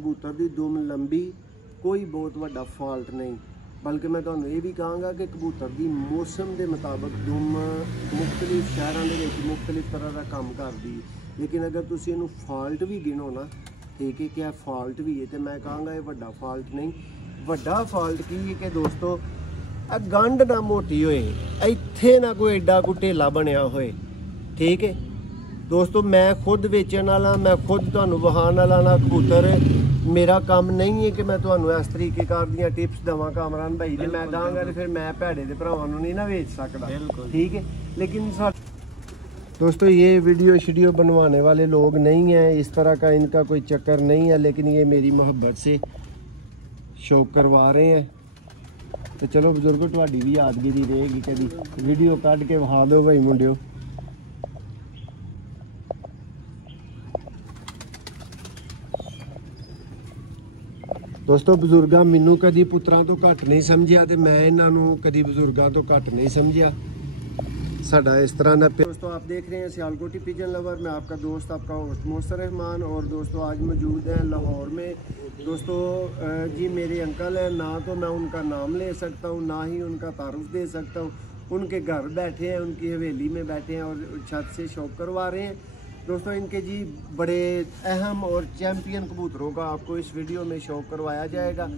कबूतर की दुम लंबी, कोई बहुत वड्डा फॉल्ट नहीं। बल्कि मैं तुहानू ये भी कहांगा कि कबूतर की मौसम के मुताबिक दुम मुख्तलिफ शहरों के मुख्तलिफ तरह का काम करती है, लेकिन अगर तुसीं इहनूं फॉल्ट भी गिनो ना, ठीक है, क्या फॉल्ट भी है, तो मैं कहांगा ये वड्डा फॉल्ट नहीं। वड्डा फॉल्ट की है कि दोस्तों गंढ ना मोटी होए, इत्थे ना कोई एडा कोई ढेला बनया होए, ठीक है दोस्तों। मैं खुद बेचण वाला, मैं खुद तुहानू विखाण वाला ना कबूतर। मेरा काम नहीं है कि मैं तुहानू इस तरीकेकार दी टिप्स देवां कामरान भाई जी, मैं दांगा तो फिर मैं भैड़े दे भरावां नू नहीं ना बेच सकदा, ठीक है। लेकिन दोस्तों ये वीडियो शीडियो बनवाने वाले लोग नहीं हैं, इस तरह का इनका कोई चक्कर नहीं है, लेकिन ये मेरी मोहब्बत से शौक करवा रहे हैं। तो चलो बजुर्गो, तुहाडी भी यादगिरी रहेगी, कभी वीडियो कढ़ के विखा दो भाई मुंडियो। दोस्तों बजुर्गां मैनू कभी पुत्रां तो घट नहीं समझिया, तो मैं इन्हों कभी बजुर्गां तो घट नहीं समझिया। साडा इस तरह ना। दोस्तों आप देख रहे हैं सियालकोटी पिजन लवर, मैं आपका दोस्त, आपका होस्ट मोहसिन रहमान। और दोस्तों आज मौजूद हैं लाहौर में। दोस्तों जी मेरे अंकल हैं, ना तो मैं उनका नाम ले सकता हूँ, ना ही उनका तारुफ दे सकता हूँ। उनके घर बैठे हैं, उनकी हवेली में बैठे हैं और छत से शौक करवा रहे हैं। दोस्तों इनके जी बड़े अहम और चैम्पियन कबूतरों का आपको इस वीडियो में शौक करवाया जाएगा,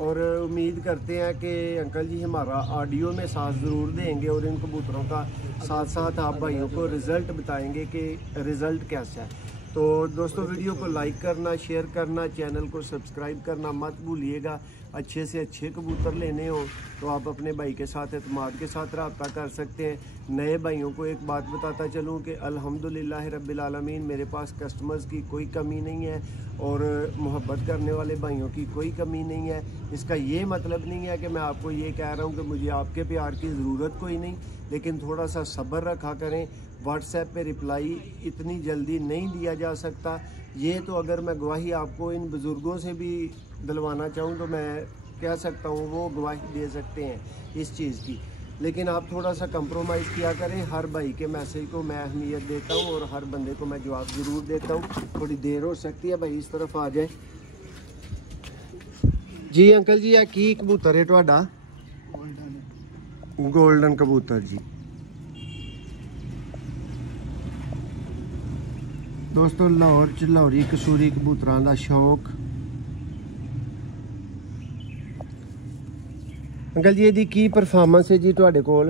और उम्मीद करते हैं कि अंकल जी हमारा ऑडियो में साथ ज़रूर देंगे, और इन कबूतरों का साथ साथ आप भाइयों को रिज़ल्ट बताएंगे कि रिज़ल्ट कैसा है। तो दोस्तों वीडियो को लाइक करना, शेयर करना, चैनल को सब्सक्राइब करना मत भूलिएगा। अच्छे से अच्छे कबूतर लेने हो तो आप अपने भाई के साथ एतमाद के साथ रब्ता कर सकते हैं। नए भाइयों को एक बात बताता चलूँ कि अल्हम्दुलिल्लाह रब्बिल आलमीन मेरे पास कस्टमर्स की कोई कमी नहीं है, और मोहब्बत करने वाले भाइयों की कोई कमी नहीं है। इसका ये मतलब नहीं है कि मैं आपको ये कह रहा हूँ कि मुझे आपके प्यार की ज़रूरत कोई नहीं, लेकिन थोड़ा सा सब्र रखा करें। व्हाट्सएप पे रिप्लाई इतनी जल्दी नहीं दिया जा सकता। ये तो अगर मैं गवाही आपको इन बुज़ुर्गों से भी दिलवाना चाहूँ तो मैं कह सकता हूँ, वो गवाही दे सकते हैं इस चीज़ की। लेकिन आप थोड़ा सा कंप्रोमाइज़ किया करें। हर भाई के मैसेज को मैं अहमियत देता हूँ और हर बंदे को मैं जवाब ज़रूर देता हूँ। थोड़ी देर हो सकती है, भाई इस तरफ आ जाए जी। अंकल जी, की कबूतर है तुहाडा? गोल्डन कबूतर जी। दोस्तों लाहौर च लाहौरी कसूरी कबूतरां दा शौक। अंकल जी ਇਹਦੀ ਕੀ परफॉर्मेंस है जी ਤੁਹਾਡੇ ਕੋਲ?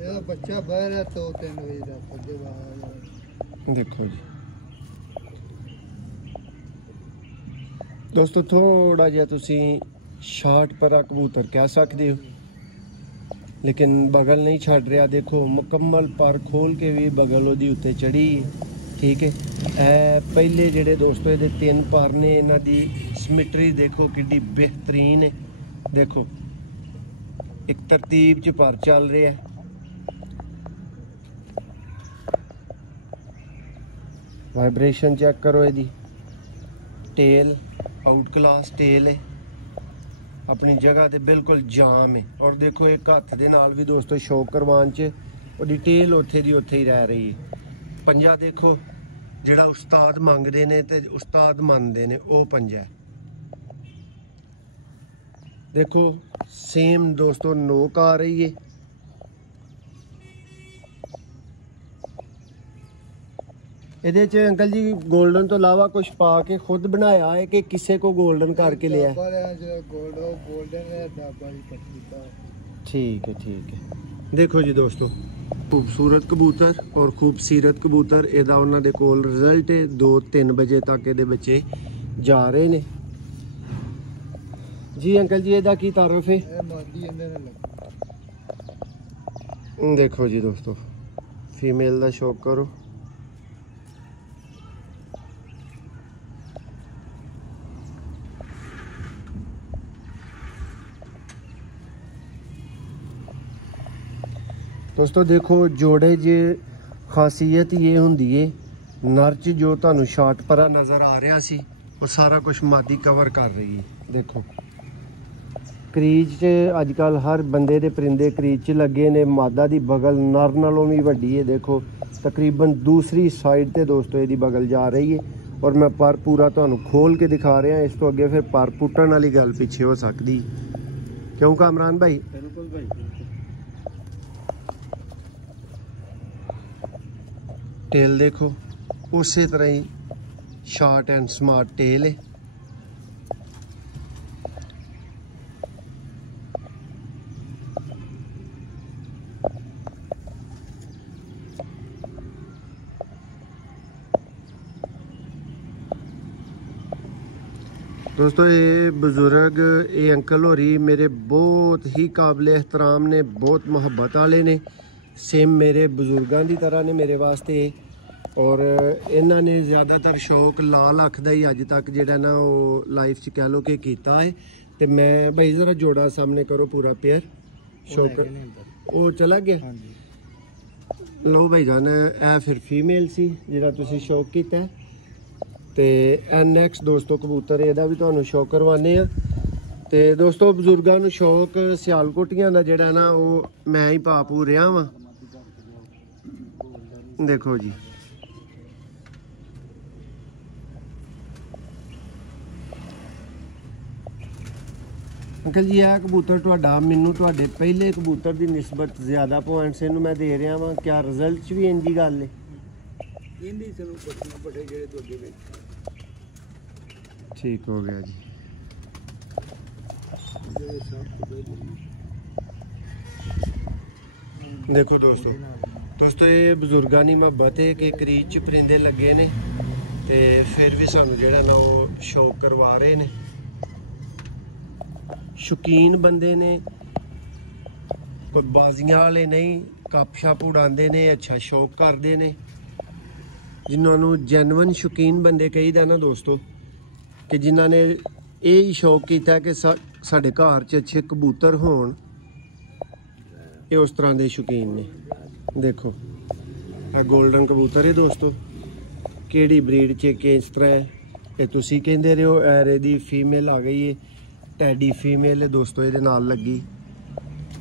ਇਹਦਾ ਬੱਚਾ ਬਾਹਰ ਹੈ 2-3 ਵਜੇ ਦਾ ਪੱਦੇ ਬਾਹਰ। देखो जी दोस्तों थोड़ा जिहा तुसी शार्ट परा कबूतर कह सकते हो, लेकिन बगल नहीं छड़ रहा। देखो मुकम्मल पर खोल के भी बगल ਉਹਦੀ ਉੱਤੇ चढ़ी, ठीक है। पहले जेडे दोस्तों ये 3 पर ने, इन्हां दी सिमेट्री देखो किड्डी बेहतरीन है। देखो एक तरतीब च पर चल रहा है। वाइब्रेशन चेक करो, यदी टेल आउट क्लास टेल है, अपनी जगह ते बिल्कुल जाम है। और देखो एक हथ दे नाल भी दोस्तों शौक करवान च ओदी टेल उत्थे दी उत्थे ही रह रही है। पंजा देखो जिहड़ा उस्ताद मंगदे ने ते उस्ताद मनदे ने, वो पंजा है। देखो सेम दोस्तों नोक आ रही है। ਇਹਦੇ ਚ अंकल जी गोल्डन तो अलावा कुछ पा के खुद बनाया है कि किसी को गोल्डन करके लिया है? ठीक है, ठीक है। देखो जी दोस्तों खूबसूरत कबूतर और खूबसूरत कबूतर, ਇਹਦਾ ਉਹਨਾਂ ਦੇ ਕੋਲ ਰਿਜ਼ਲਟ ਹੈ। 2-3 ਵਜੇ तक ਇਹਦੇ ਬੱਚੇ जा रहे ने जी। अंकल जी ਇਹਦਾ ਕੀ ਤਾਰਫ है? देखो जी दोस्तों फीमेल का शौक करो। दोस्तों देखो जोड़े जे खासियत ये होंदी है, नर च जो तुहानू शार्ट परा नज़र आ रहा सी वो सारा कुछ मादी कवर कर रही है। देखो क्रीज च अजकल हर बंदे दे परिंदे क्रीज च लगे ने। मादा दी बगल नर नालों भी वड्डी है। देखो तकरीबन दूसरी साइड ते दोस्तों ਇਹਦੀ बगल जा रही है, और मैं पर पूरा तुहानू खोल के दिखा रहा। इस तो अगे फिर पर पुट्टण वाली गल पिछे हो सकती, क्यों कामरान भाई? बिल्कुल भाई। टेल देखो उसी तरह ही शॉर्ट एंड स्मार्ट टेल है। दोस्तों ये बुजुर्ग ये अंकल होरी मेरे बहुत ही काबिल एहतराम ने, बहुत मुहब्बत वाले ने, सेम मेरे बुजुर्गों की तरह ने मेरे वास्ते। और इन्होंने ज़्यादातर शौक ला लख का ही अज तक जोड़ा ना वो लाइफ च कह लो कि किया है। तो मैं भाई ज़रा जोड़ा सामने करो पूरा पेयर शौक वो चला गया। लो भाई जान ए फिर फीमेल सी जिहड़ा तुसीं शौक कीता है। ते नैक्सट दोस्तों कबूतर एदा भी तुहानू शौक करवाने आ। ते दोस्तों बजुर्गों नू शौक सियालकोटियां दा जिहड़ा ना वो मैं ही पा पू रहा वां। देखो जी अंकल जी आ कबूतर तुहाडा मैनू तुहाडे पहले कबूतर की निस्बत ज़्यादा पॉइंट्स इनू मैं दे रहा वां, क्या रिजल्ट च भी इंजी गल है? ठीक हो गया जी। देखो दोस्तों ये बजुर्गों की मुहब्बत है कि करीज च परिंदे लगे ने ते फिर भी सानू जेड़ा ना वो शौक करवा रहे ने। शौकीन बंदे ने, कोई बाजियां वाले नहीं, कप शप उड़ाते ने, अच्छा शौक करते ने, जिन्होंने जेन्युइन शौकीन बंदे कहीदा ना दोस्तों, कि जिन्हों ने यही शौक किया कि साढ़े घर च अच्छे कबूतर होण, ये उस तरह के शौकीन ने। देखो गोल्डन कबूतर है दोस्तों, केड़ी ब्रीड च किस तरह है ये तुसी कहंदे रहे हो। एरे दी फीमेल आ गई है, टैडी फीमेल है दोस्तों ये नाल लगी।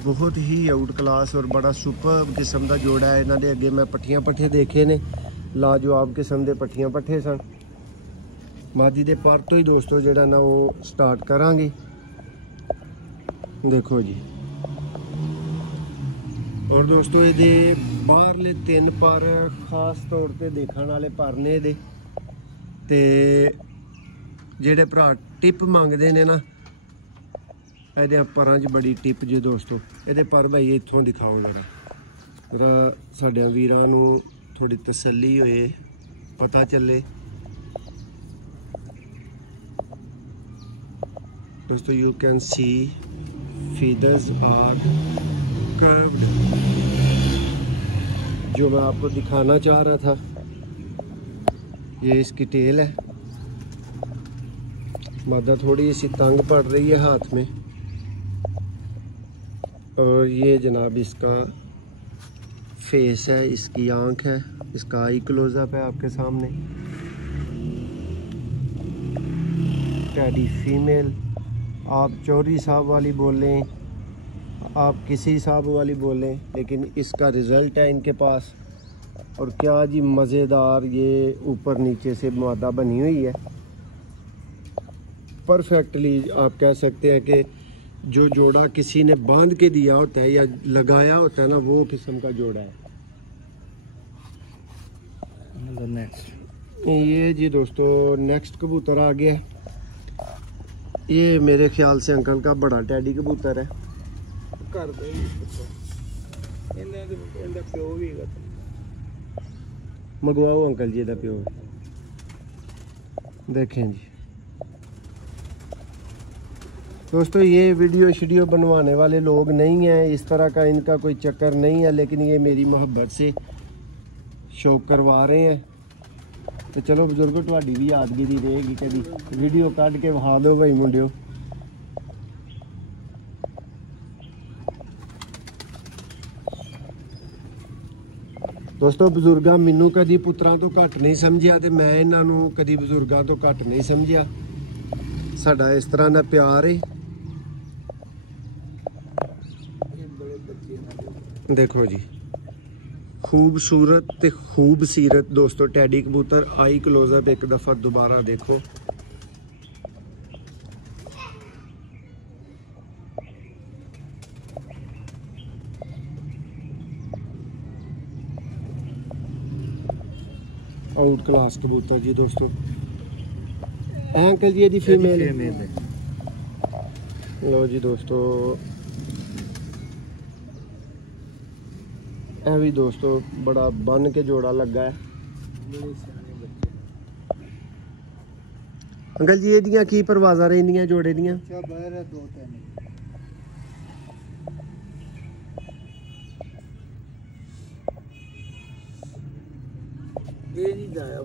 बहुत ही आउट क्लास और बड़ा सुपर किस्म का जोड़ा है। इन्हों के अगे मैं पट्ठियां पट्ठे देखे ने, लाजवाब किस्म के पट्ठियां पट्ठे सन। मादी दे पर तो ही दोस्तों जेड़ा ना वो स्टार्ट करांगे। देखो जी और दोस्तों ये बाहरले 3 पर खास तौर पे देखने वाले पर ने दे ते जेड़े भरा टिप मंगते ने ना ये परां च बड़ी टिप जी दोस्तों। ये पर भाई इत्थों दिखाओ जरा साढ़े वीरां नूं थोड़ी तसल्ली होए, पता चले। दोस्तों you can see feathers are curved, जो मैं आपको दिखाना चाह रहा था। ये इसकी टेल है, मादा थोड़ी सी तंग पड़ रही है हाथ में। और ये जनाब इसका फेस है, इसकी आंख है, इसका आई क्लोजअप है आपके सामने। टैडी फीमेल, आप चौधरी साहब वाली बोलें, आप किसी साहब वाली बोलें, लेकिन इसका रिज़ल्ट है इनके पास। और क्या जी मज़ेदार ये ऊपर नीचे से मादा बनी हुई है। परफेक्टली आप कह सकते हैं कि जो जोड़ा किसी ने बांध के दिया होता है या लगाया होता है ना, वो किस्म का जोड़ा है। नेक्स्ट ये जी दोस्तों नेक्स्ट कबूतर आ गया। ये मेरे ख्याल से अंकल का बड़ा टैडी कबूतर है। मंगवाओ अंकल जी दा प्यो। देखें जी दोस्तों ये वीडियो शीडियो बनवाने वाले लोग नहीं हैं, इस तरह का इनका कोई चक्कर नहीं है, लेकिन ये मेरी मोहब्बत से शौक करवा रहे हैं। तो चलो बजुर्गो तुहाडी भी यादगिरी रहेगी, कभी वीडियो कट के वहा दो भाई मुंडियो। दोस्तों बजुर्गा मैनू कभी पुत्रां तो घट नहीं समझिया, तो मैं इन्हों कभी बजुर्गों तो घट नहीं समझिया। साडा इस तरह का प्यार है। देखो जी खूबसूरत ते खूबसीरत दोस्तों टैडी कबूतर। आई क्लोजअप एक दफ़ा दोबारा देखो। आउट क्लास कबूतर जी दोस्तों। अंकल जी दी फीमेल है। लो जी दोस्तों ਇਹ ਵੀ ਦੋਸਤੋ ਬੜਾ ਬੰਨ ਕੇ ਜੋੜਾ ਲੱਗਾ ਹੈ। ਅੰਕਲ ਜੀ ਇਹਦੀਆਂ ਕੀ ਪਰਵਾਜ਼ਾਂ ਰਹਿੰਦੀਆਂ ਜੋੜੇ ਦੀਆਂ? ਬੱਚਾ ਬਾਹਰ ਹੈ 2-3 ਇਹ ਨਹੀਂ ਜਾਇਆ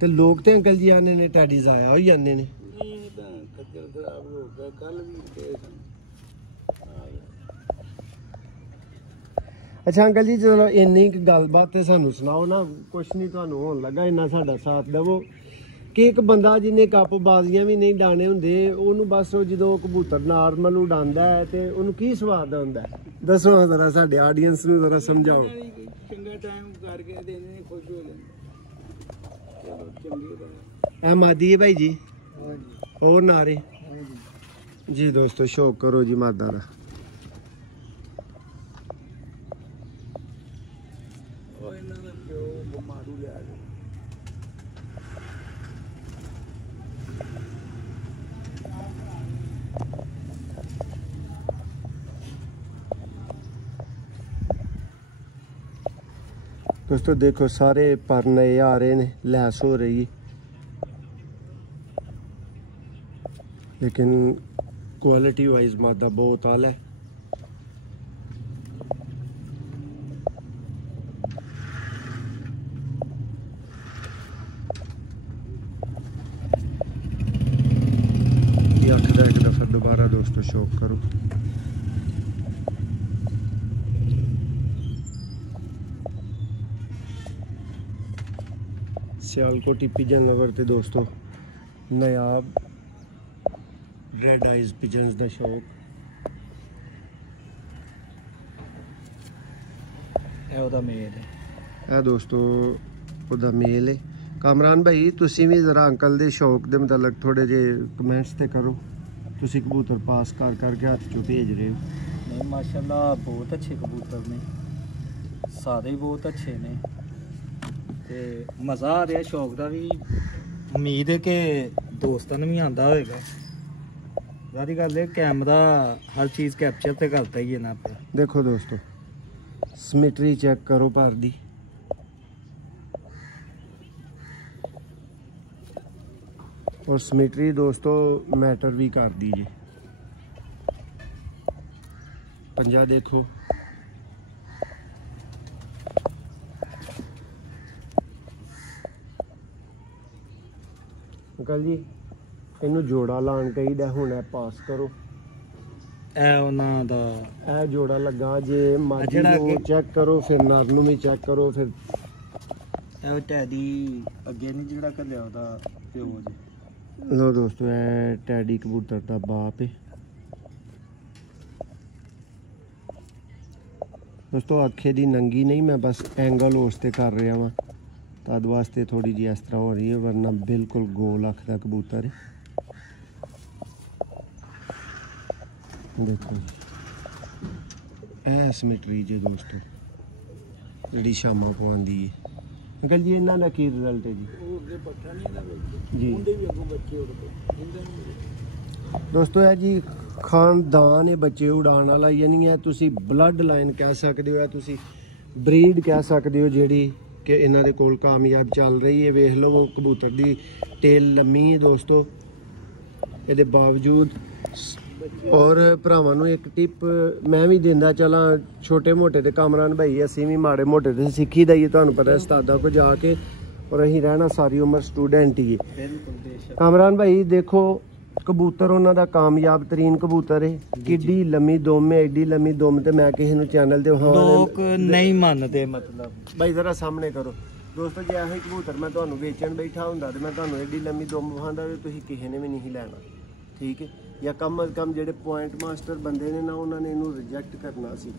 ਤੇ ਲੋਕ ਤੇ ਅੰਕਲ ਜੀ ਆਨੇ ਨੇ ਟੈਡੀ ਜ਼ਾਇਆ ਹੋ ਜਾਂਦੇ ਨੇ। ਇਹ ਤਾਂ ਖੱਜਲ ਖਰਾਬ ਹੋ ਗਿਆ ਕੱਲ ਵੀ ਤੇ ਅੱਛਾ ਅੰਕਲ ਜੀ ਚਲੋ ਇੰਨੀ ਕੁ ਗੱਲਬਾਤ ਤੇ ਸਾਨੂੰ ਸੁਣਾਓ ਨਾ, ਕੁਛ ਨਹੀਂ ਤੁਹਾਨੂੰ ਹੋਣ ਲੱਗਾ, ਇੰਨਾ ਸਾਡਾ ਸਾਥ ਦੇਵੋ ਕਿ ਇੱਕ ਬੰਦਾ ਜਿਹਨੇ ਕੱਪ ਬਾਜ਼ੀਆਂ ਵੀ ਨਹੀਂ ਡਾਣੇ ਹੁੰਦੇ ਉਹਨੂੰ ਬਸ ਉਹ ਜਦੋਂ ਕਬੂਤਰ ਨਾਰਮਲ ਉਡਾਉਂਦਾ ਹੈ ਤੇ ਉਹਨੂੰ ਕੀ ਸਵਾਦ ਆਉਂਦਾ ਹੈ? ਦੱਸੋ ਜ਼ਰਾ ਸਾਡੇ ਆਡੀਅנס ਨੂੰ ਜ਼ਰਾ ਸਮਝਾਓ। ਚੰਗਾ ਟਾਈਮ ਕਰਕੇ ਦੇਣੇ ਨੇ ਖੁਸ਼ ਹੋ ਲੈਂਦੇ। ਚਲੋ ਚੰਗੀ ਗੱਲ ਇਹ ਮਾਦੀ ਹੈ ਭਾਈ ਜੀ ਹਾਂਜੀ ਹੋਰ ਨਾਰੇ ਹਾਂਜੀ ਜੀ ਦੋਸਤੋ ਸ਼ੌਕ ਕਰੋ ਜੀ ਮਾਦਾ ਦਾ। ਉਹ ਇਹਨਾਂ ਦਾ ਪਿਓ ਬਿਮਾਰੂ ਲਿਆ ਜੀ। दोस्तों देखो सारे पर नए आ रहे ने, लैस हो रही लेकिन क्वालिटी वाइज मादा बहुत आला है। ये अख दा एक दफा दोबारा दोस्तों शौक करो। सियालकोटी पिजन लवर ते दोस्तों नायाब रेड आइज पिजन्स दा शौक। ਉਹਦਾ ਮੇਲ ਹੈ ਇਹ ਦੋਸਤੋ ਉਹਦਾ ਮੇਲ ਹੈ। ਕਾਮਰਾਨ ਭਾਈ ਤੁਸੀਂ ਵੀ ਜ਼ਰਾ ਅੰਕਲ ਦੇ ਸ਼ੌਕ ਦੇ ਮੁਤਲਕ ਥੋੜੇ ਜਿਹੇ ਕਮੈਂਟਸ ਤੇ ਕਰੋ। ਤੁਸੀਂ ਕਬੂਤਰ ਪਾਸ ਕਰ ਕਰਕੇ ਹੱਥ ਚੋਂ ਭੇਜ ਰਹੇ ਹੋ। ਨਹੀਂ ਮਾਸ਼ਾਅੱਲਾ ਬਹੁਤ ਅੱਛੇ ਕਬੂਤਰ ਨੇ, ਸਾਰੇ ਹੀ ਬਹੁਤ ਅੱਛੇ ਨੇ ਤੇ ਮਜ਼ਾ ਆ ਰਿਹਾ ਸ਼ੌਕ ਦਾ ਵੀ। ਉਮੀਦ ਹੈ ਕਿ ਦੋਸਤਾਂ ਨੂੰ ਵੀ ਆਂਦਾ ਹੋਏਗਾ। ਸਾਰੀ ਗੱਲ ਹੈ ਕੈਮਰਾ ਹਰ ਚੀਜ਼ ਕੈਪਚਰ ਤੇ ਕਰਦਾ ਹੀ ਹੈ ਨਾ ਆਪਣਾ। ਦੇਖੋ ਦੋਸਤੋ ਸਿਮੈਟਰੀ ਚੈੱਕ ਕਰੋ ਪਰ ਦੀ। और सिमेट्री दोस्तों मैटर भी कर दीजिए। पंजा देखो अंकल जी इनू जोड़ा लान चाहिए हुण पास करो। ਇਹ ਉਹਨਾਂ ਦਾ ਇਹ जोड़ा लगा जे माजी नू चेक करो फिर नर नू भी चेक करो फिर ਇਹ ਟੈਡੀ ਅੱਗੇ ਨਹੀਂ ਜਿਹੜਾ ਕੱਲਿਆ ਉਹਦਾ ਪਿਓ ਜੀ। लो दोस्तों ਇਹ ਟੈਡੀ ਕਬੂਤਰ ਦਾ ਬਾਪ है। दोस्तों आखे दी नंगी नहीं, मैं बस एंगल उस ते कर रहा वा तद वास्ते थोड़ी जी इस तरह हो रही है, वरना बिल्कुल गोल अख का कबूतर है। देखो जी सिमेट्री जी दोस्तों जी शामा पवांदी है। अंकल जी इन्हों का की रिजल्ट है जी? दोस्तों है जी खानदान है बच्चे उड़ाने वाला, यानी है तुसी ब्लड लाइन कह सकते हो, तुसी ब्रीड कह सकते हो जी कि इन्हों के कोल कामयाब चल रही है। वेख लो वो कबूतर की टेल लम्मी है दोस्तों ये बावजूद। और भरावां नूं एक टिप मैं भी दिंदा चला, छोटे मोटे ते कामरान भाई असीं भी माड़े मोटे ते सीखी दा ही, तुहानूं पता उस्तादा को जाके और असीं रहना सारी उम्र स्टूडेंट ही है। कामरान भाई देखो कबूतर उन्हां दा कामयाब तरीन कबूतर है, किड्डी लम्मी दुम है, एडी लम्मी दुम ते मैं किसी नूं चैनल ते लोग नहीं मानते। मतलब भाई जरा सामने करो दोस्तों, जे यही कबूतर मैं तुहानूं वेचण बैठा हुंदा ते मैं तुहानूं एडी लम्मी दुम विखांदा ते तुसीं किसी ने भी नहीं लैना, ठीक है। या कम अज कम जेडे पॉइंट मास्टर बंदे ने ना उन्होंने इनू रिजेक्ट करना सी।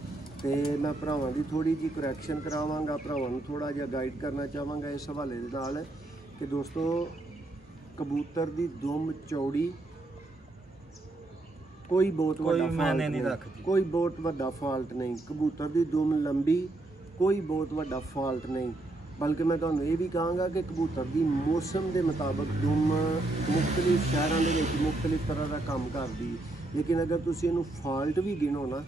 ਤੇ ਮੈਂ ਭਰਾਵਾਂ ਦੀ ਥੋੜੀ ਜੀ ਕਰੈਕਸ਼ਨ ਕਰਾਵਾਂਗਾ, ਭਰਾਵਾਂ ਨੂੰ ਥੋੜਾ ਜਿਹਾ ਗਾਈਡ ਕਰਨਾ ਚਾਹਾਂਗਾ ਇਸ ਹਵਾਲੇ ਦੇ ਨਾਲ ਕਿ ਦੋਸਤੋ ਕਬੂਤਰ ਦੀ ਦੁਮ ਚੌੜੀ ਕੋਈ ਬਹੁਤ ਵੱਡਾ ਮਾਇਨੇ ਨਹੀਂ ਰੱਖਦੀ, ਕੋਈ ਬਹੁਤ ਵੱਡਾ ਫਾਲਟ ਨਹੀਂ। ਕਬੂਤਰ ਦੀ ਦੁਮ ਲੰਬੀ ਕੋਈ ਬਹੁਤ ਵੱਡਾ ਫਾਲਟ ਨਹੀਂ, ਬਲਕਿ ਮੈਂ ਤੁਹਾਨੂੰ ਇਹ ਵੀ ਕਹਾਂਗਾ ਕਿ ਕਬੂਤਰ ਦੀ ਮੌਸਮ ਦੇ ਮੁਤਾਬਕ ਦੁਮ ਮੁxtਲਿਫ ਸ਼ਹਿਰਾਂ ਦੇ ਵਿੱਚ ਮੁxtਲਿਫ ਤਰ੍ਹਾਂ ਦਾ ਕੰਮ ਕਰਦੀ ਹੈ। ਲੇਕਿਨ ਅਗਰ ਤੁਸੀਂ ਇਹਨੂੰ ਫਾਲਟ ਵੀ ਗਿਣੋ ਨਾ,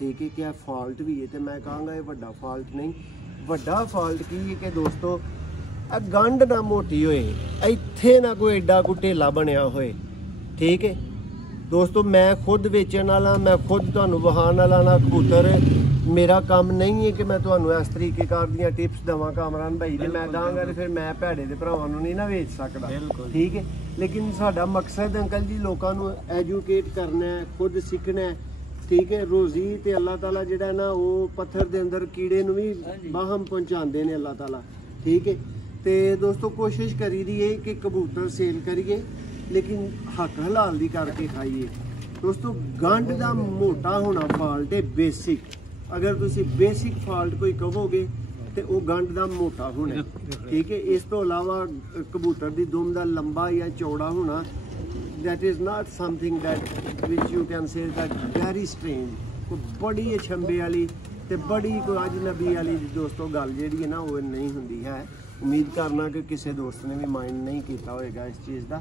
ਠੀਕ ਹੈ ਕਿ ਇਹ ਫਾਲਟ ਵੀ ਹੈ, ਤੇ ਮੈਂ ਕਹਾਂਗਾ ਇਹ ਵੱਡਾ ਫਾਲਟ ਨਹੀਂ। ਵੱਡਾ ਫਾਲਟ ਕੀ ਹੈ ਕਿ ਦੋਸਤੋ ਇਹ ਗੰਢ ਨਾ ਮੋਟੀ ਹੋਏ, ਇੱਥੇ ਨਾ ਕੋਈ ਐਡਾ ਕੋਈ ਢੇਲਾ ਬਣਿਆ ਹੋਏ, ਠੀਕ ਹੈ ਦੋਸਤੋ। ਮੈਂ ਖੁਦ ਵੇਚਣ ਵਾਲਾ, ਮੈਂ ਖੁਦ ਤੁਹਾਨੂੰ ਵਹਾਣ ਵਾਲਾ ਨਾ ਕਬੂਤਰ। ਮੇਰਾ ਕੰਮ ਨਹੀਂ ਹੈ ਕਿ ਮੈਂ ਤੁਹਾਨੂੰ ਇਸ ਤਰੀਕੇ ਕਾਰ ਦੀਆਂ ਟਿਪਸ ਦੇਵਾਂ ਕਾਮਰਾਨ ਭਾਈ, ਤੇ ਮੈਂ ਦਾਂਗਾ ਤੇ ਫਿਰ ਮੈਂ ਭੈੜੇ ਦੇ ਭਰਾਵਾਂ ਨੂੰ ਨਹੀਂ ਨਾ ਵੇਚ ਸਕਦਾ, ਠੀਕ ਹੈ। ਲੇਕਿਨ ਸਾਡਾ ਮਕਸਦ ਅੰਕਲ ਜੀ ਲੋਕਾਂ ਨੂੰ ਐਜੂਕੇਟ ਕਰਨਾ ਹੈ, ਖੁਦ ਸਿੱਖਣਾ ਹੈ, ਠੀਕ ਹੈ। ਰੋਜ਼ੀ ਤੇ ਅੱਲਾਹ ਤਾਲਾ ਜਿਹੜਾ ਨਾ ਉਹ ਪੱਥਰ ਦੇ ਅੰਦਰ ਕੀੜੇ ਨੂੰ ਵੀ ਬਾਹਮ ਪਹੁੰਚਾਉਂਦੇ ਨੇ ਅੱਲਾਹ ਤਾਲਾ, ਠੀਕ ਹੈ। ਤੇ ਦੋਸਤੋ ਕੋਸ਼ਿਸ਼ ਕਰੀ ਦੀ ਹੈ ਕਿ ਕਬੂਤਰ ਸੇਲ ਕਰੀਏ ਲੇਕਿਨ ਹੱਕ ਹਲਾਲ ਦੀ ਕਰਕੇ ਖਾਈਏ। ਦੋਸਤੋ ਗੰਢ ਦਾ ਮੋਟਾ ਹੋਣਾ ਫਾਲਟ ਹੈ ਬੇਸਿਕ। ਅਗਰ ਤੁਸੀਂ ਬੇਸਿਕ ਫਾਲਟ ਕੋਈ ਕਹੋਗੇ ਤੇ ਉਹ ਗੰਢ ਦਾ ਮੋਟਾ ਹੋਣਾ, ਠੀਕ ਹੈ। ਇਸ ਤੋਂ ਇਲਾਵਾ ਕਬੂਤਰ ਦੀ ਦੁਮ ਦਾ ਲੰਬਾ ਜਾਂ ਚੌੜਾ ਹੋਣਾ that is not something that which you can say that very strange, ਕੋਈ ਬੜੀ ਅਛੰਬੇ ਵਾਲੀ ਤੇ ਬੜੀ ਕੋਈ ਅਜਨਬੀ ਵਾਲੀ ਦੋਸਤੋ ਗੱਲ ਜਿਹੜੀ ਹੈ ਨਾ ਉਹ ਨਹੀਂ ਹੁੰਦੀ ਹੈ। ਉਮੀਦ ਕਰਨਾ ਕਿ ਕਿਸੇ ਦੋਸਤ ਨੇ ਵੀ ਮਾਈਂਡ ਨਹੀਂ ਕੀਤਾ ਹੋਏਗਾ ਇਸ ਚੀਜ਼ ਦਾ।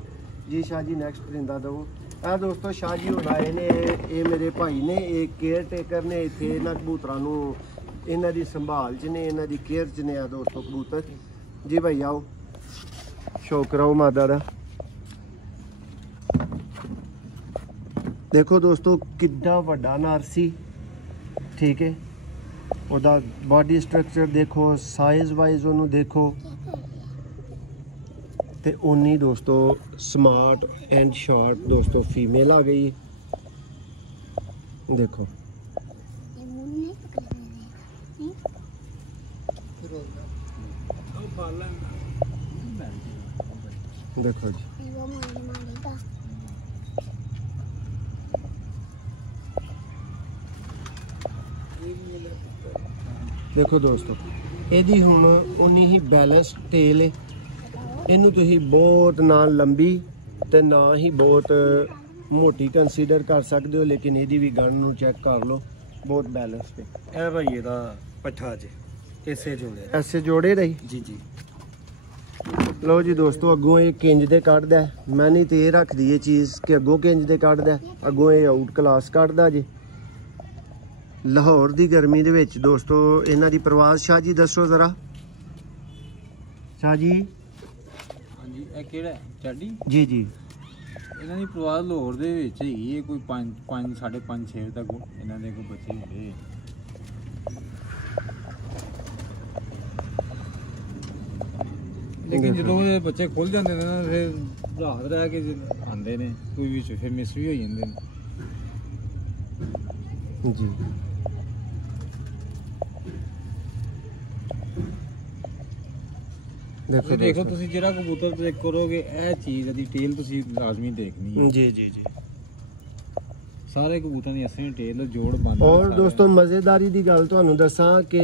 ਜੀ ਸ਼ਾਹ ਜੀ ਨੈਕਸਟ ਪਰਿੰਦਾ ਦਵੋ। ਇਹ ਦੋਸਤੋ ਸ਼ਾਹ ਜੀ ਹੁਣ ਆਏ ਨੇ, ਇਹ ਮੇਰੇ ਭਾਈ ਨੇ, ਇਹ ਕੇਅਰ ਟੇਕਰ ਨੇ ਇੱਥੇ ਇਹਨਾਂ ਕਬੂਤਰਾਂ ਨੂੰ, ਇਹਨਾਂ ਦੀ ਸੰਭਾਲ 'ਚ ਨੇ, ਇਹਨਾਂ ਦੀ ਕੇਅਰ 'ਚ ਨੇ ਆ ਦੋਸਤੋ ਕਬੂਤਰ। ਜੀ ਭਾਈ ਆਓ ਸ਼ੌਕ ਕਰਾਓ ਮਾਦਾ ਦਾ। ਦੇਖੋ ਦੋਸਤੋ ਕਿੱਡਾ ਵੱਡਾ ਨਰ ਸੀ, ਠੀਕ ਹੈ। ਉਹਦਾ ਬਾਡੀ ਸਟਰਕਚਰ ਦੇਖੋ, ਸਾਈਜ਼ ਵਾਈਜ਼ ਉਹਨੂੰ ਦੇਖੋ, ਤੇ ਉਨੀ ਦੋਸਤੋ ਸਮਾਰਟ ਐਂਡ ਸ਼ਾਰਪ ਦੋਸਤੋ ਫੀਮੇਲ ਆ ਗਈ। ਦੇਖੋ ਦੇਖੋ ਜੀ, ਦੇਖੋ ਦੋਸਤੋ ਇਹਦੀ ਹੁਣ ਉਨੀ ਹੀ ਬੈਲੈਂਸ ਟੇਲ ਹੈ। ਇਹਨੂੰ ਤੁਸੀਂ ਬਹੁਤ ਨਾ ਲੰਬੀ ਤੇ ਨਾ ਹੀ ਬਹੁਤ ਮੋਟੀ ਕੰਸੀਡਰ ਕਰ ਸਕਦੇ ਹੋ, ਲੇਕਿਨ ਇਹਦੀ ਵੀ ਗੰਢ ਨੂੰ ਚੈੱਕ ਕਰ ਲਓ, ਬਹੁਤ ਬੈਲੈਂਸ ਤੇ। ਇਹ ਭਾਈ ਇਹਦਾ ਪੱਠਾ ਜੇ ਇਸੇ ਜੋੜੇ ਐਸੇ ਜੋੜੇ ਰਹੀ ਜੀ ਜੀ। ਲਓ ਜੀ ਦੋਸਤੋ ਅੱਗੋਂ ਇਹ ਕਿੰਜ ਦੇ ਕੱਢਦਾ, ਮੈਂ ਨਹੀਂ ਤੇ ਇਹ ਰੱਖਦੀ ਇਹ ਚੀਜ਼ ਕਿ ਅੱਗੋਂ ਕਿੰਜ ਦੇ ਕੱਢਦਾ, ਅੱਗੋਂ ਇਹ ਆਊਟ ਕਲਾਸ ਕੱਢਦਾ ਜੀ। ਲਾਹੌਰ ਦੀ ਗਰਮੀ ਦੇ ਵਿੱਚ ਦੋਸਤੋ ਇਹਨਾਂ ਦੀ ਪ੍ਰਵਾਸ ਸ਼ਾਹ ਜੀ ਦੱਸੋ ਜ਼ਰਾ। ਸ਼ਾਹ ਜੀ ਹਾਂਜੀ ਇਹ ਕਿਹੜਾ ਚਾਡੀ? ਜੀ ਜੀ ਇਹਨਾਂ ਦੀ ਪ੍ਰਵਾਸ ਲਾਹੌਰ ਦੇ ਵਿੱਚ ਹੈਗੀ ਹੈ, ਕੋਈ 5 5.5 6 ਤੱਕ ਇਹਨਾਂ ਦੇ ਕੋਈ ਬੱਚੇ ਹੁੰਦੇ। ਲੇਕਿਨ ਜਦੋਂ ਇਹ ਬੱਚੇ ਖੁੱਲ ਜਾਂਦੇ ਨੇ ਨਾ ਫਿਰ ਰਾਤ ਰਹਿ ਕੇ ਆਉਂਦੇ ਨੇ, ਕੋਈ ਵੀ ਫਿਰ ਮਿਸ ਵੀ ਹੋ ਜਾਂਦੇ ਨੇ ਜੀ। ਦੇਖੋ ਤੁਸੀਂ ਜਿਹੜਾ ਕਬੂਤਰ ਚੈੱਕ ਕਰੋਗੇ ਇਹ ਚੀਜ਼ ਦੀ ਟੇਲ ਤੁਸੀਂ ਲਾਜ਼ਮੀ ਦੇਖਣੀ ਹੈ। ਜੀ ਜੀ ਜੀ ਸਾਰੇ ਕਬੂਤਰਾਂ ਦੀ ਅਸਲੀ ਟੇਲ ਜੋੜ ਬੰਦ। ਔਰ ਦੋਸਤੋ ਮਜ਼ੇਦਾਰੀ ਦੀ ਗੱਲ ਤੁਹਾਨੂੰ ਦੱਸਾਂ ਕਿ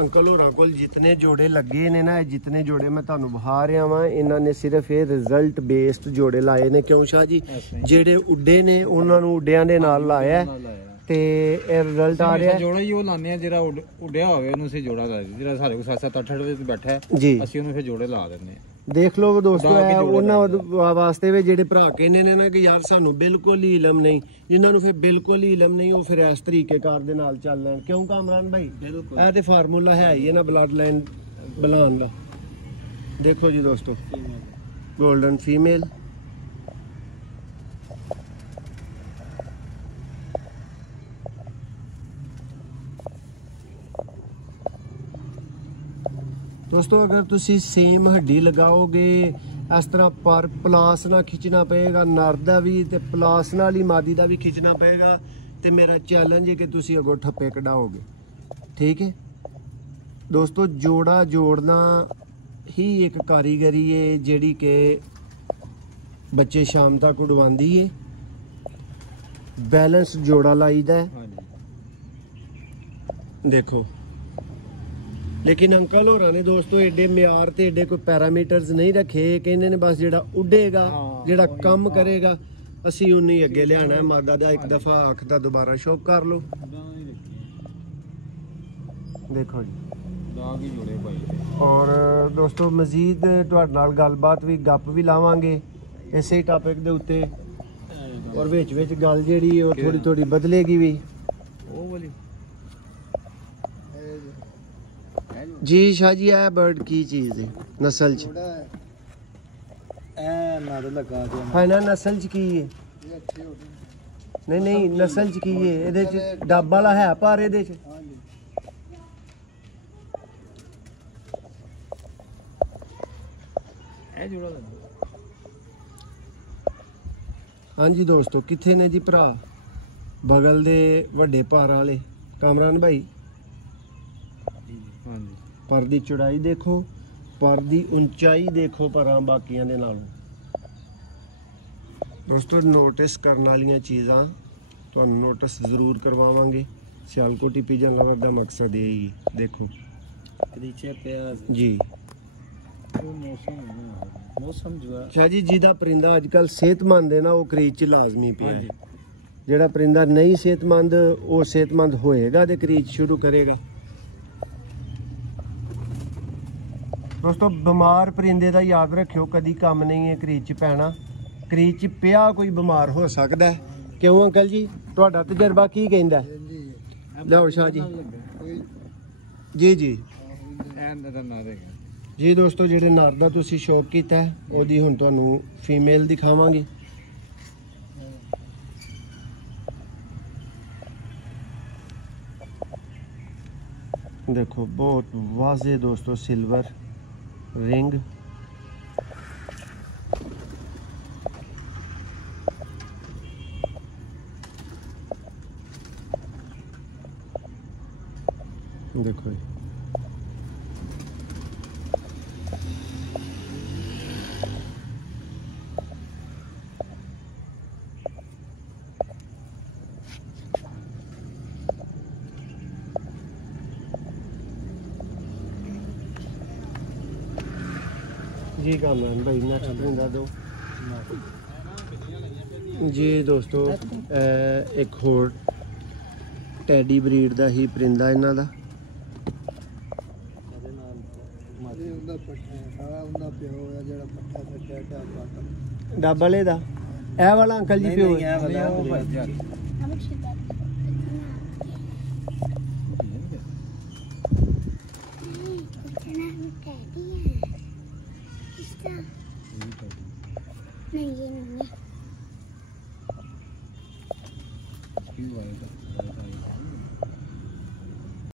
ਅੰਕਲ ਹੋਰਾਂ ਕੋਲ ਜਿਤਨੇ ਜੋੜੇ ਲੱਗੇ ਨੇ ਨਾ, ਜਿਤਨੇ ਜੋੜੇ ਮੈਂ ਤੁਹਾਨੂੰ ਵਿਖਾ ਰਿਹਾ ਵਾਂ, ਇਹਨਾਂ ਨੇ ਸਿਰਫ ਇਹ ਰਿਜ਼ਲਟ ਬੇਸਡ ਜੋੜੇ ਲਾਏ ਨੇ। ਕਿਉਂ ਸ਼ਾਹ ਜੀ? ਜਿਹੜੇ ਉੱਡੇ ਨੇ ਉਹਨਾਂ ਨੂੰ ਉੱਡਿਆਂ ਦੇ ਨਾਲ ਲਾਇਆ ਤੇ ਇਹ ਰਿਜ਼ਲਟ ਆ ਰਿਹਾ। ਜੋੜਾ ਹੀ ਉਹ ਲਾਉਂਦੇ ਆ ਜਿਹੜਾ ਉੱਡਿਆ ਹੋਵੇ ਉਹਨੂੰ ਅਸੀਂ ਜੋੜਾ ਲਾ ਦਿੰਦੇ। ਜਿਹੜਾ ਸਾਡੇ ਕੋਲ 7-7 8 ਵਜੇ ਬੈਠਾ ਹੈ ਅਸੀਂ ਉਹਨੂੰ ਫਿਰ ਜੋੜੇ ਲਾ ਦਿੰਦੇ ਆ। ਦੇਖ ਲਓ ਦੋਸਤੋ ਉਹਨਾਂ ਵਾਸਤੇ ਵੀ ਜਿਹੜੇ ਭਰਾ ਕਹਿੰਦੇ ਨੇ ਨਾ ਕਿ ਯਾਰ ਸਾਨੂੰ ਬਿਲਕੁਲ ਹੀ ਇਲਮ ਨਹੀਂ, ਜਿਨ੍ਹਾਂ ਨੂੰ ਫਿਰ ਬਿਲਕੁਲ ਹੀ ਇਲਮ ਨਹੀਂ ਉਹ ਫਿਰ ਇਸ ਤਰੀਕੇ ਕਾਰ ਦੇ ਨਾਲ ਚੱਲ ਲੈਣ। ਕਿਉਂ ਕਾਮਰਾਨ ਭਾਈ? ਇਹ ਤੇ ਫਾਰਮੂਲਾ ਹੈ ਹੀ ਹੈ ਨਾ ਬਲੱਡ ਲਾਈਨ ਬਣਾਉਣ ਦਾ। ਦੇਖੋ ਜੀ ਦੋਸਤੋ ਗੋਲਡਨ ਫੀਮੇਲ, ਦੋਸਤੋ ਅਗਰ ਤੁਸੀਂ ਸੇਮ ਹੱਡੀ ਲਗਾਓਗੇ ਇਸ ਤਰ੍ਹਾਂ ਪਰ ਪਲਾਸ ਨਾਲ ਖਿੱਚਣਾ ਪਏਗਾ, ਨਰ ਦਾ ਵੀ ਤੇ ਪਲਾਸ ਨਾਲ ਹੀ ਮਾਦੀ ਦਾ ਵੀ ਖਿੱਚਣਾ ਪਏਗਾ, ਤੇ ਮੇਰਾ ਚੈਲੰਜ ਹੈ ਕਿ ਤੁਸੀਂ ਅੱਗੋਂ ਠੱਪੇ ਕਢਾਓਗੇ। ਠੀਕ ਹੈ ਦੋਸਤੋ, ਜੋੜਾ ਜੋੜਨਾ ਹੀ ਇੱਕ ਕਾਰੀਗਰੀ ਹੈ ਜਿਹੜੀ ਕਿ ਬੱਚੇ ਸ਼ਾਮ ਤੱਕ ਉਡਵਾਉਂਦੀ ਹੈ। ਬੈਲੈਂਸ ਜੋੜਾ ਲਾਈਦਾ ਹੈ, देखो लेकिन अंकल होਰਾਂ ने दोस्तों एडे म्यार ते एडे कोई पैरामीटर्स नहीं रखे कहंदे ने बस जेड़ा उड़ेगा जेड़ा काम करेगा ਅਸੀਂ ਉਹਨੂੰ ਹੀ ਅੱਗੇ ਲਿਆਣਾ ਹੈ ਮਾਦਾ ਦਾ ਇੱਕ ਦਫਾ ਅੱਖ ਦਾ ਦੁਬਾਰਾ ਸ਼ੌਕ ਕਰ ਲਓ ਦੇਖੋ ਜੀ ਦਾਗ ਹੀ ਜੁੜੇ ਭਾਈ ਔਰ ਦੋਸਤੋ ਮਜ਼ੀਦ ਤੁਹਾਡੇ ਨਾਲ ਗੱਲਬਾਤ ਵੀ ਗੱਪ ਵੀ ਲਾਵਾਂਗੇ ਇਸੇ ਟਾਪਿਕ ਦੇ ਉੱਤੇ ਔਰ ਵਿੱਚ ਵਿੱਚ ਗੱਲ ਜਿਹੜੀ ਉਹ ਥੋੜੀ ਥੋੜੀ ਬਦਲੇਗੀ ਵੀ ਉਹ ਵਾਲੀ जी शाह जी है बर्ड की चीज है नस्ल च ਐ ਨਾ ਲਗਾ ਦੇ है ना नस्ल च की है नहीं नहीं नस्ल च की है ਇਹਦੇ ਚ ਡੱਬ ਵਾਲਾ ਹੈ ਪਰ ਇਹਦੇ ਚ ਇਹ ਜੁੜਾ ਹਾਂਜੀ ਦੋਸਤੋ ਕਿੱਥੇ ਨੇ ਜੀ ਭਰਾ ਬਗਲ ਦੇ ਵੱਡੇ ਭਾਰਾਂ ਵਾਲੇ ਕਾਮਰਾਨ ਭਾਈ ਹਾਂਜੀ ਪਰ ਦੀ ਚੌੜਾਈ ਦੇਖੋ ਪਰ ਦੀ ਉਚਾਈ ਦੇਖੋ ਪਰਾਂ ਬਾਕੀਆਂ ਦੇ ਨਾਲੋਂ ਦੋਸਤੋ ਨੋਟਿਸ ਕਰਨ ਵਾਲੀਆਂ ਚੀਜ਼ਾਂ ਤੁਹਾਨੂੰ ਨੋਟਿਸ ਜ਼ਰੂਰ ਕਰਵਾਵਾਂਗੇ ਸਿਆਲਕੋਟੀ ਪਿਜਨ ਲਵਰ ਦਾ ਮਕਸਦ ਇਹ ਹੀ ਦੇਖੋ ਕਰੀਚੇ ਪਿਆਜ਼ ਜੀ ਮੌਸਮ ਜੋ ਹੈ ਸ਼ਾਹ ਜੀ ਜਿਹਦਾ ਪਰਿੰਦਾ ਅੱਜ ਕੱਲ ਸਿਹਤਮੰਦ ਹੈ ਨਾ ਉਹ ਕਰੀਜ਼ 'ਚ ਲਾਜ਼ਮੀ ਪਿਆ ਹੈ ਹਾਂਜੀ ਜਿਹੜਾ ਪਰਿੰਦਾ ਨਹੀਂ ਸਿਹਤਮੰਦ ਉਹ ਸਿਹਤਮੰਦ ਹੋਏਗਾ ਤੇ ਕਰੀਜ਼ ਸ਼ੁਰੂ ਕਰੇਗਾ ਦੋਸਤੋ ਬਿਮਾਰ ਪਰਿੰਦੇ ਦਾ ਯਾਦ ਰੱਖਿਓ ਕਦੀ ਕੰਮ ਨਹੀਂ ਹੈ ਕਰੀਜ਼ 'ਚ ਪੈਣਾ ਕਰੀਜ਼ 'ਚ ਪਿਆ ਕੋਈ ਬਿਮਾਰ ਹੋ ਸਕਦਾ ਹੈ ਕਿਉਂ ਅੰਕਲ ਜੀ ਤੁਹਾਡਾ ਤਜਰਬਾ ਕੀ ਕਹਿੰਦਾ ਲਿਆਓ ਸ਼ਾਹ ਜੀ ਜੀ ਜੀ ਜੀ ਦੋਸਤੋ ਜਿਹੜੇ ਨਰ ਦਾ ਤੁਸੀਂ ਸ਼ੌਕ ਕੀਤਾ ਹੈ, ਉਹਦੀ ਹੁਣ ਤੁਹਾਨੂੰ ਫੀਮੇਲ ਦਿਖਾਵਾਂਗੇ देखो बहुत वाज़े दोस्तों सिल्वर रिंग देखो ये जी कामरान भाई नेक्स्ट परिंदा दो जी दोस्तों एक होर टैडी ब्रीड ਦਾ ਹੀ ਪਰਿੰਦਾ ਇਹਨਾਂ ਦਾ ਡੱਬ ਵਾਲੇ ਦਾ ਇਹ ਵਾਲਾ ਅੰਕਲ ਜੀ ਪਿਓ ਇਹ ਵਾਲਾ ਉਹ ਭਾਈ नहीं ये नहीं है।